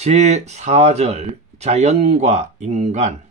제4절 자연과 인간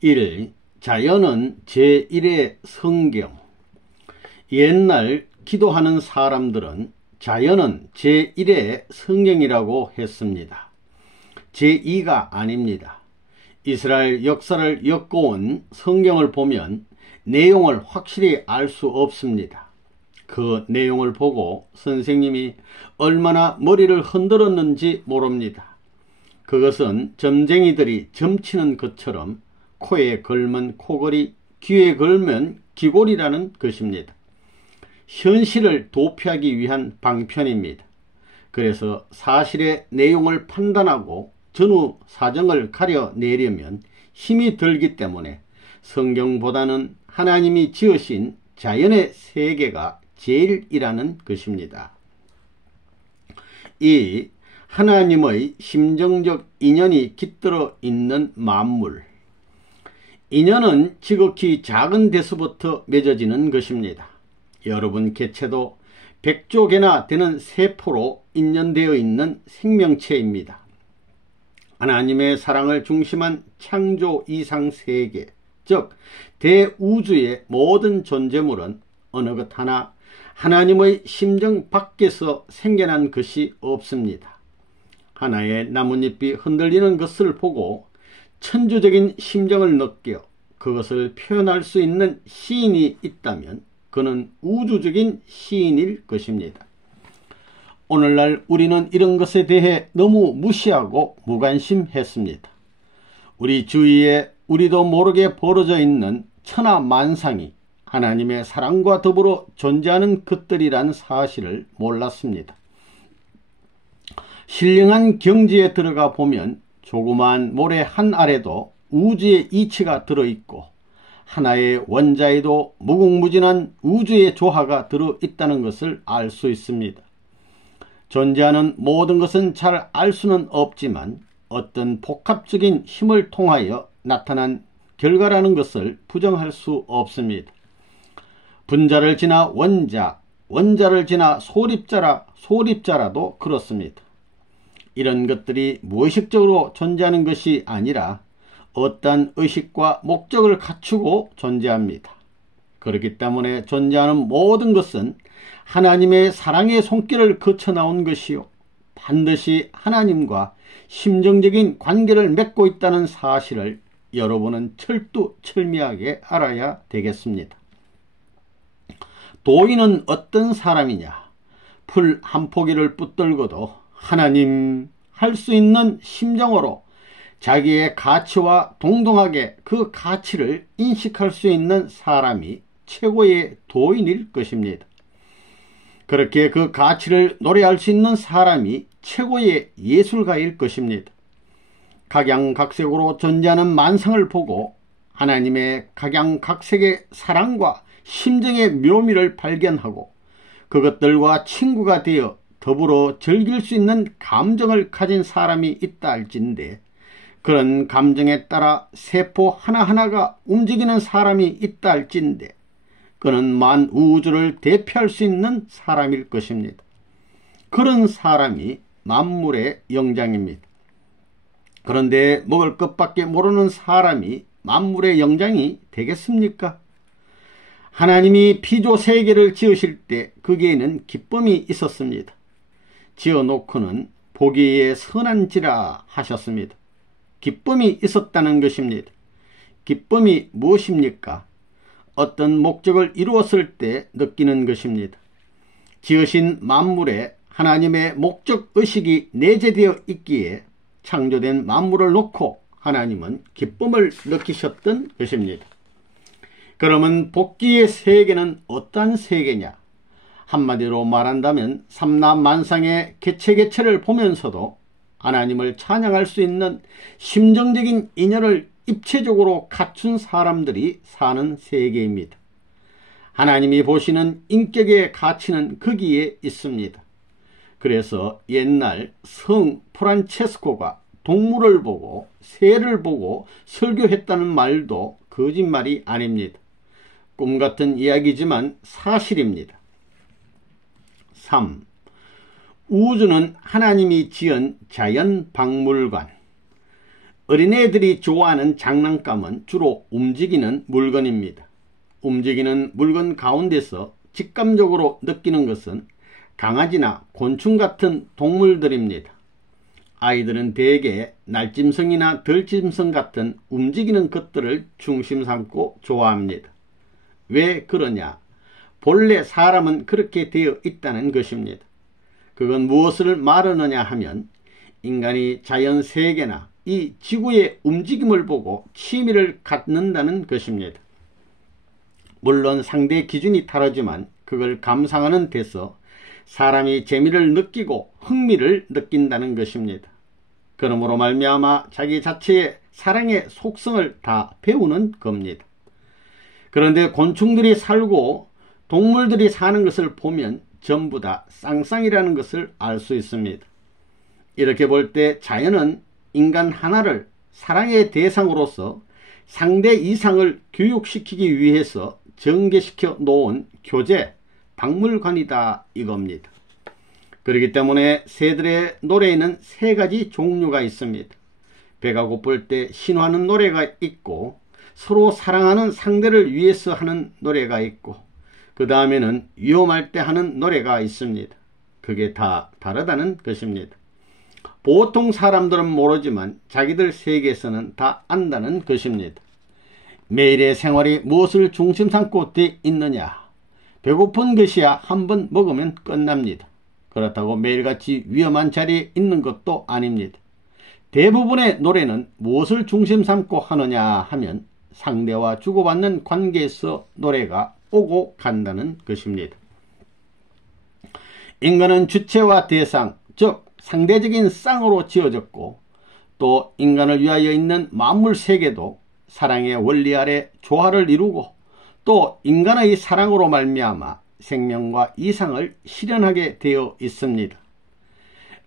1. 자연은 제1의 성경. 옛날 기도하는 사람들은 자연은 제1의 성경이라고 했습니다. 제2가 아닙니다. 이스라엘 역사를 엮어온 성경을 보면 내용을 확실히 알 수 없습니다. 그 내용을 보고 선생님이 얼마나 머리를 흔들었는지 모릅니다. 그것은 점쟁이들이 점치는 것처럼 코에 걸면 코걸이, 귀에 걸면 귀걸이라는 것입니다. 현실을 도피하기 위한 방편입니다. 그래서 사실의 내용을 판단하고 전후 사정을 가려내려면 힘이 들기 때문에 성경보다는 하나님이 지으신 자연의 세계가 제일이라는 것입니다. 2. 하나님의 심정적 인연이 깃들어 있는 만물. 인연은 지극히 작은 데서부터 맺어지는 것입니다. 여러분 개체도 100조 개나 되는 세포로 인연되어 있는 생명체입니다. 하나님의 사랑을 중심한 창조 이상 세계, 즉 대우주의 모든 존재물은 어느 것 하나 하나님의 심정 밖에서 생겨난 것이 없습니다. 하나의 나뭇잎이 흔들리는 것을 보고 천주적인 심정을 느껴 그것을 표현할 수 있는 시인이 있다면 그는 우주적인 시인일 것입니다. 오늘날 우리는 이런 것에 대해 너무 무시하고 무관심했습니다. 우리 주위에 우리도 모르게 벌어져 있는 천하만상이 하나님의 사랑과 더불어 존재하는 것들이란 사실을 몰랐습니다. 신령한 경지에 들어가 보면 조그마한 모래 한 알에도 우주의 이치가 들어있고 하나의 원자에도 무궁무진한 우주의 조화가 들어있다는 것을 알 수 있습니다. 존재하는 모든 것은 잘 알 수는 없지만 어떤 복합적인 힘을 통하여 나타난 결과라는 것을 부정할 수 없습니다. 분자를 지나 원자, 원자를 지나 소립자라도 그렇습니다. 이런 것들이 무의식적으로 존재하는 것이 아니라 어떠한 의식과 목적을 갖추고 존재합니다. 그렇기 때문에 존재하는 모든 것은 하나님의 사랑의 손길을 거쳐 나온 것이요 반드시 하나님과 심정적인 관계를 맺고 있다는 사실을 여러분은 철두철미하게 알아야 되겠습니다. 도인은 어떤 사람이냐? 풀 한 포기를 붙들고도 하나님 할 수 있는 심정으로 자기의 가치와 동등하게 그 가치를 인식할 수 있는 사람이 최고의 도인일 것입니다. 그렇게 그 가치를 노래할 수 있는 사람이 최고의 예술가일 것입니다. 각양각색으로 존재하는 만상을 보고 하나님의 각양각색의 사랑과 심정의 묘미를 발견하고 그것들과 친구가 되어 더불어 즐길 수 있는 감정을 가진 사람이 있다 할진대 그런 감정에 따라 세포 하나하나가 움직이는 사람이 있다 할진대 그는 만우주를 대표할 수 있는 사람일 것입니다. 그런 사람이 만물의 영장입니다. 그런데 먹을 것밖에 모르는 사람이 만물의 영장이 되겠습니까? 하나님이 피조 세계를 지으실 때 거기에는 기쁨이 있었습니다. 지어놓고는 보기에 선한지라 하셨습니다. 기쁨이 있었다는 것입니다. 기쁨이 무엇입니까? 어떤 목적을 이루었을 때 느끼는 것입니다. 지으신 만물에 하나님의 목적의식이 내재되어 있기에 창조된 만물을 놓고 하나님은 기쁨을 느끼셨던 것입니다. 그러면 복귀의 세계는 어떠한 세계냐? 한마디로 말한다면 삼라만상의 개체개체를 보면서도 하나님을 찬양할 수 있는 심정적인 인연을 입체적으로 갖춘 사람들이 사는 세계입니다. 하나님이 보시는 인격의 가치는 거기에 있습니다. 그래서 옛날 성 프란체스코가 동물을 보고 새를 보고 설교했다는 말도 거짓말이 아닙니다. 꿈같은 이야기지만 사실입니다. 3. 우주는 하나님이 지은 자연박물관. 어린애들이 좋아하는 장난감은 주로 움직이는 물건입니다. 움직이는 물건 가운데서 직감적으로 느끼는 것은 강아지나 곤충 같은 동물들입니다. 아이들은 대개 날짐승이나 들짐승 같은 움직이는 것들을 중심 삼고 좋아합니다. 왜 그러냐? 본래 사람은 그렇게 되어 있다는 것입니다. 그건 무엇을 말하느냐 하면 인간이 자연세계나 이 지구의 움직임을 보고 취미를 갖는다는 것입니다. 물론 상대 기준이 다르지만 그걸 감상하는 데서 사람이 재미를 느끼고 흥미를 느낀다는 것입니다. 그러므로 말미암아 자기 자체의 사랑의 속성을 다 배우는 겁니다. 그런데 곤충들이 살고 동물들이 사는 것을 보면 전부 다 쌍쌍이라는 것을 알 수 있습니다. 이렇게 볼 때 자연은 인간 하나를 사랑의 대상으로서 상대 이상을 교육시키기 위해서 전개시켜 놓은 교재, 박물관이다 이겁니다. 그렇기 때문에 새들의 노래에는 세 가지 종류가 있습니다. 배가 고플 때 신호하는 노래가 있고, 서로 사랑하는 상대를 위해서 하는 노래가 있고, 그 다음에는 위험할 때 하는 노래가 있습니다. 그게 다 다르다는 것입니다. 보통 사람들은 모르지만 자기들 세계에서는 다 안다는 것입니다. 매일의 생활이 무엇을 중심 삼고 돼 있느냐? 배고픈 것이야 한 번 먹으면 끝납니다. 그렇다고 매일같이 위험한 자리에 있는 것도 아닙니다. 대부분의 노래는 무엇을 중심 삼고 하느냐 하면 상대와 주고받는 관계에서 노래가 오고 간다는 것입니다. 인간은 주체와 대상, 즉 상대적인 쌍으로 지어졌고, 또 인간을 위하여 있는 만물 세계도 사랑의 원리 아래 조화를 이루고, 또 인간의 사랑으로 말미암아 생명과 이상을 실현하게 되어 있습니다.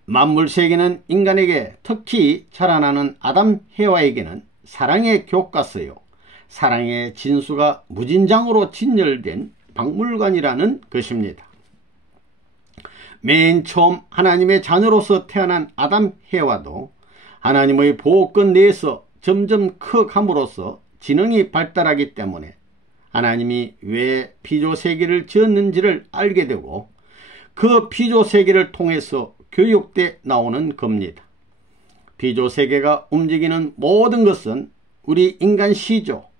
만물 세계는 인간에게, 특히 자라나는 아담 해와에게는 사랑의 교과서요, 사랑의 진수가 무진장으로 진열된 박물관이라는 것입니다. 맨 처음 하나님의 자녀로서 태어난 아담 해와도 하나님의 보호권 내에서 점점 커감으로써 지능이 발달하기 때문에 하나님이 왜 피조세계를 지었는지를 알게 되고, 그 피조세계를 통해서 교육돼 나오는 겁니다. 피조세계가 움직이는 모든 것은 우리 인간 시조,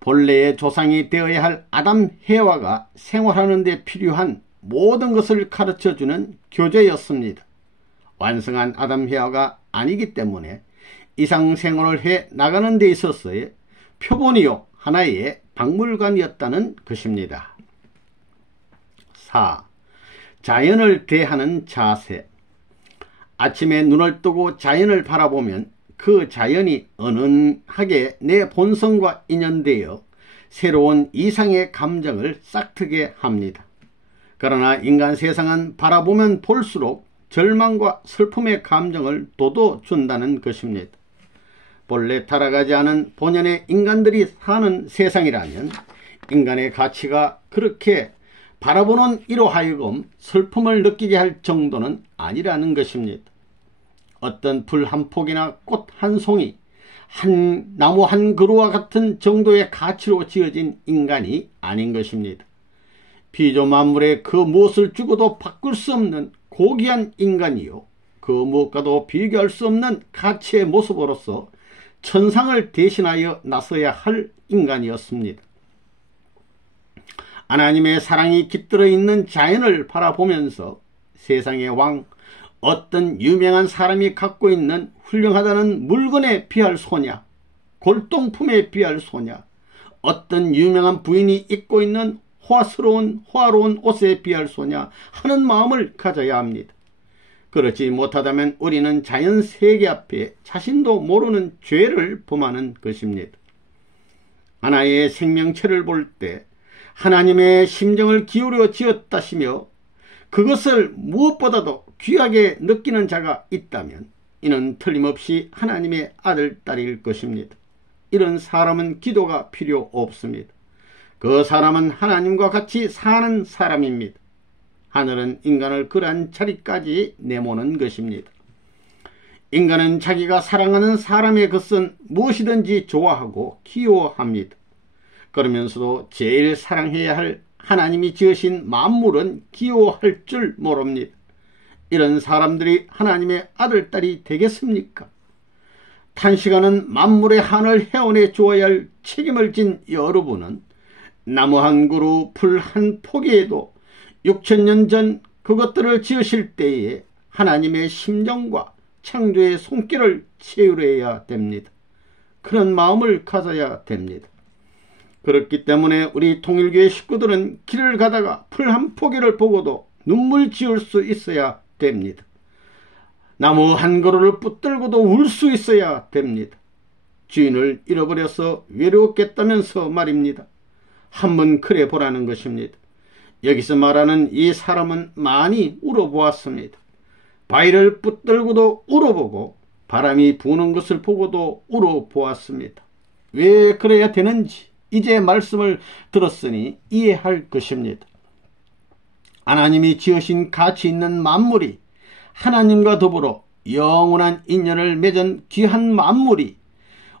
본래의 조상이 되어야 할 아담 해와가 생활하는 데 필요한 모든 것을 가르쳐주는 교재였습니다. 완성한 아담 해와가 아니기 때문에 이상생활을 해 나가는 데 있어서의 표본이요 하나의 박물관이었다는 것입니다. 4. 자연을 대하는 자세. 아침에 눈을 뜨고 자연을 바라보면 그 자연이 은은하게 내 본성과 인연되어 새로운 이상의 감정을 싹트게 합니다. 그러나 인간 세상은 바라보면 볼수록 절망과 슬픔의 감정을 돋워준다는 것입니다. 본래 타락하지 않은 본연의 인간들이 사는 세상이라면 인간의 가치가 그렇게 바라보는 이로 하여금 슬픔을 느끼게 할 정도는 아니라는 것입니다. 어떤 풀 한 폭이나 꽃 한 송이, 한 나무 한 그루와 같은 정도의 가치로 지어진 인간이 아닌 것입니다. 피조 만물의 그 무엇을 주고도 바꿀 수 없는 고귀한 인간이요, 그 무엇과도 비교할 수 없는 가치의 모습으로서 천상을 대신하여 나서야 할 인간이었습니다. 하나님의 사랑이 깃들어 있는 자연을 바라보면서 세상의 왕, 어떤 유명한 사람이 갖고 있는 훌륭하다는 물건에 비할 소냐, 골동품에 비할 소냐, 어떤 유명한 부인이 입고 있는 화로운 옷에 비할 소냐 하는 마음을 가져야 합니다. 그렇지 못하다면 우리는 자연 세계 앞에 자신도 모르는 죄를 범하는 것입니다. 하나의 생명체를 볼 때 하나님의 심정을 기울여 지었다시며 그것을 무엇보다도 귀하게 느끼는 자가 있다면 이는 틀림없이 하나님의 아들, 딸일 것입니다. 이런 사람은 기도가 필요 없습니다. 그 사람은 하나님과 같이 사는 사람입니다. 하늘은 인간을 그러한 자리까지 내모는 것입니다. 인간은 자기가 사랑하는 사람의 것은 무엇이든지 좋아하고 귀여워합니다. 그러면서도 제일 사랑해야 할 하나님이 지으신 만물은 귀여워할 줄 모릅니다. 이런 사람들이 하나님의 아들, 딸이 되겠습니까? 탄시간은 만물의 한을 헤어내 주어야 할 책임을 진 여러분은 나무 한 그루, 풀 한 포기에도 6,000년 전 그것들을 지으실 때에 하나님의 심정과 창조의 손길을 체휼해야 됩니다. 그런 마음을 가져야 됩니다. 그렇기 때문에 우리 통일교회 식구들은 길을 가다가 풀 한 포기를 보고도 눈물 지을 수 있어야 됩니다. 나무 한 그루를 붙들고도 울 수 있어야 됩니다. 주인을 잃어버려서 외로웠겠다면서 말입니다. 한번 그래 보라는 것입니다. 여기서 말하는 이 사람은 많이 울어보았습니다. 바위를 붙들고도 울어보고 바람이 부는 것을 보고도 울어보았습니다. 왜 그래야 되는지 이제 말씀을 들었으니 이해할 것입니다. 하나님이 지으신 가치 있는 만물이 하나님과 더불어 영원한 인연을 맺은 귀한 만물이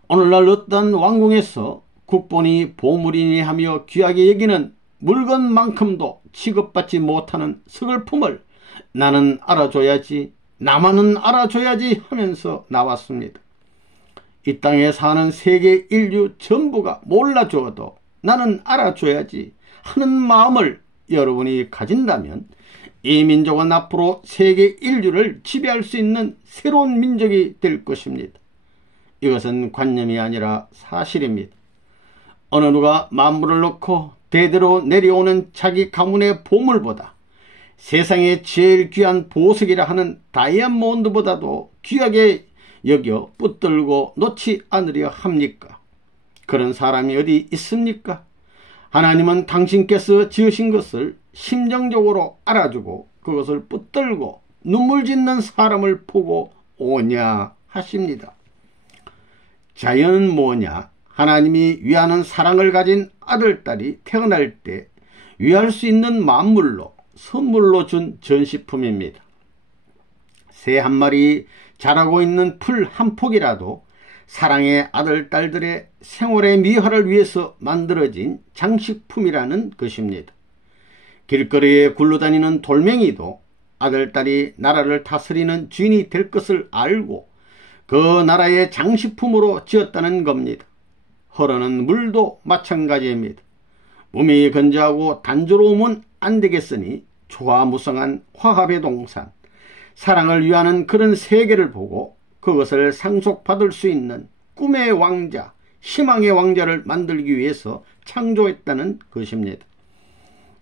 오늘날 어떤 왕궁에서 국본이 보물이니 하며 귀하게 여기는 물건만큼도 취급받지 못하는 서글픔을 나는 알아줘야지, 나만은 알아줘야지 하면서 나왔습니다. 이 땅에 사는 세계 인류 전부가 몰라줘도 나는 알아줘야지 하는 마음을 여러분이 가진다면 이 민족은 앞으로 세계 인류를 지배할 수 있는 새로운 민족이 될 것입니다. 이것은 관념이 아니라 사실입니다. 어느 누가 만물을 놓고 대대로 내려오는 자기 가문의 보물보다 세상에 제일 귀한 보석이라 하는 다이아몬드보다도 귀하게 여겨 붙들고 놓지 않으려 합니까? 그런 사람이 어디 있습니까? 하나님은 당신께서 지으신 것을 심정적으로 알아주고 그것을 붙들고 눈물 짓는 사람을 보고 오냐 하십니다. 자연은 뭐냐? 하나님이 위하는 사랑을 가진 아들, 딸이 태어날 때 위할 수 있는 만물로 선물로 준 전시품입니다. 새 한 마리 자라고 있는 풀 한 폭이라도 사랑의 아들, 딸들의 생활의 미화를 위해서 만들어진 장식품이라는 것입니다. 길거리에 굴러다니는 돌멩이도 아들, 딸이 나라를 다스리는 주인이 될 것을 알고 그 나라의 장식품으로 지었다는 겁니다. 흐르는 물도 마찬가지입니다. 몸이 건조하고 단조로우면 안 되겠으니 초화무성한 화합의 동산, 사랑을 위하는 그런 세계를 보고 그것을 상속받을 수 있는 꿈의 왕자, 희망의 왕자를 만들기 위해서 창조했다는 것입니다.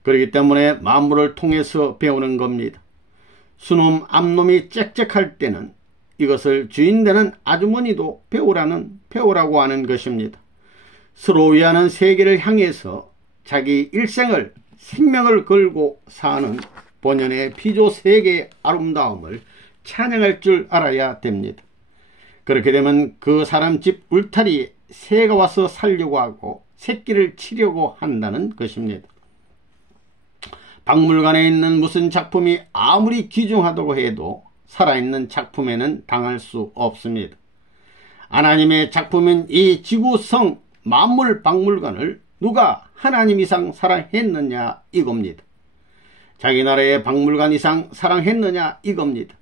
그렇기 때문에 만물을 통해서 배우는 겁니다. 수놈 암놈이 짹짹할 때는 이것을 주인 되는 아주머니도 배우라고 하는 것입니다. 서로 위하는 세계를 향해서 자기 일생을 생명을 걸고 사는 본연의 피조 세계의 아름다움을 찬양할 줄 알아야 됩니다. 그렇게 되면 그 사람 집 울타리에 새가 와서 살려고 하고 새끼를 치려고 한다는 것입니다. 박물관에 있는 무슨 작품이 아무리 귀중하다고 해도 살아있는 작품에는 당할 수 없습니다. 하나님의 작품인 이 지구성 만물 박물관을 누가 하나님 이상 사랑했느냐 이겁니다. 자기 나라의 박물관 이상 사랑했느냐 이겁니다.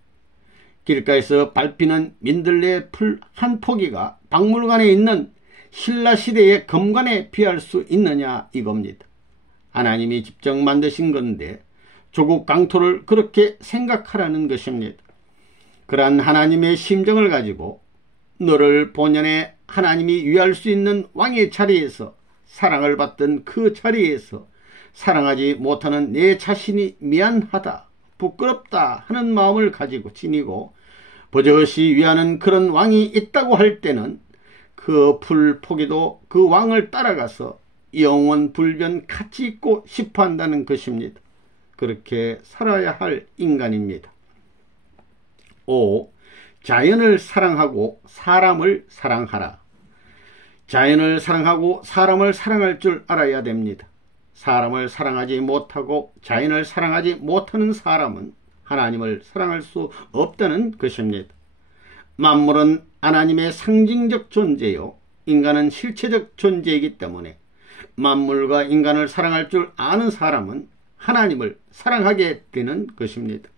길가에서 밟히는 민들레 풀 한 포기가 박물관에 있는 신라시대의 금관에 비할 수 있느냐 이겁니다. 하나님이 직접 만드신 건데 조국 강토를 그렇게 생각하라는 것입니다. 그러한 하나님의 심정을 가지고 너를 본연의 하나님이 위할 수 있는 왕의 자리에서 사랑을 받던 그 자리에서 사랑하지 못하는 내 자신이 미안하다, 부끄럽다 하는 마음을 가지고 지니고 버젓이 위하는 그런 왕이 있다고 할 때는 그 풀포기도 그 왕을 따라가서 영원 불변 가치 있고 싶어 한다는 것입니다. 그렇게 살아야 할 인간입니다. 5. 자연을 사랑하고 사람을 사랑하라. 자연을 사랑하고 사람을 사랑할 줄 알아야 됩니다. 사람을 사랑하지 못하고 자연을 사랑하지 못하는 사람은 하나님을 사랑할 수 없다는 것입니다. 만물은 하나님의 상징적 존재요, 인간은 실체적 존재이기 때문에 만물과 인간을 사랑할 줄 아는 사람은 하나님을 사랑하게 되는 것입니다.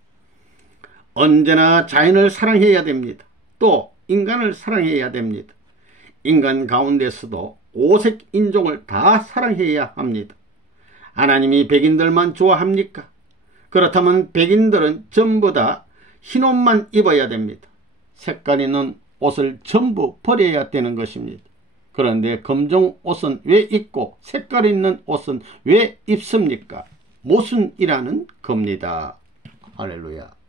언제나 자연을 사랑해야 됩니다. 또 인간을 사랑해야 됩니다. 인간 가운데서도 오색 인종을 다 사랑해야 합니다. 하나님이 백인들만 좋아합니까? 그렇다면 백인들은 전부 다 흰옷만 입어야 됩니다. 색깔 있는 옷을 전부 버려야 되는 것입니다. 그런데 검정 옷은 왜 입고 색깔 있는 옷은 왜 입습니까? 모순이라는 겁니다. 할렐루야.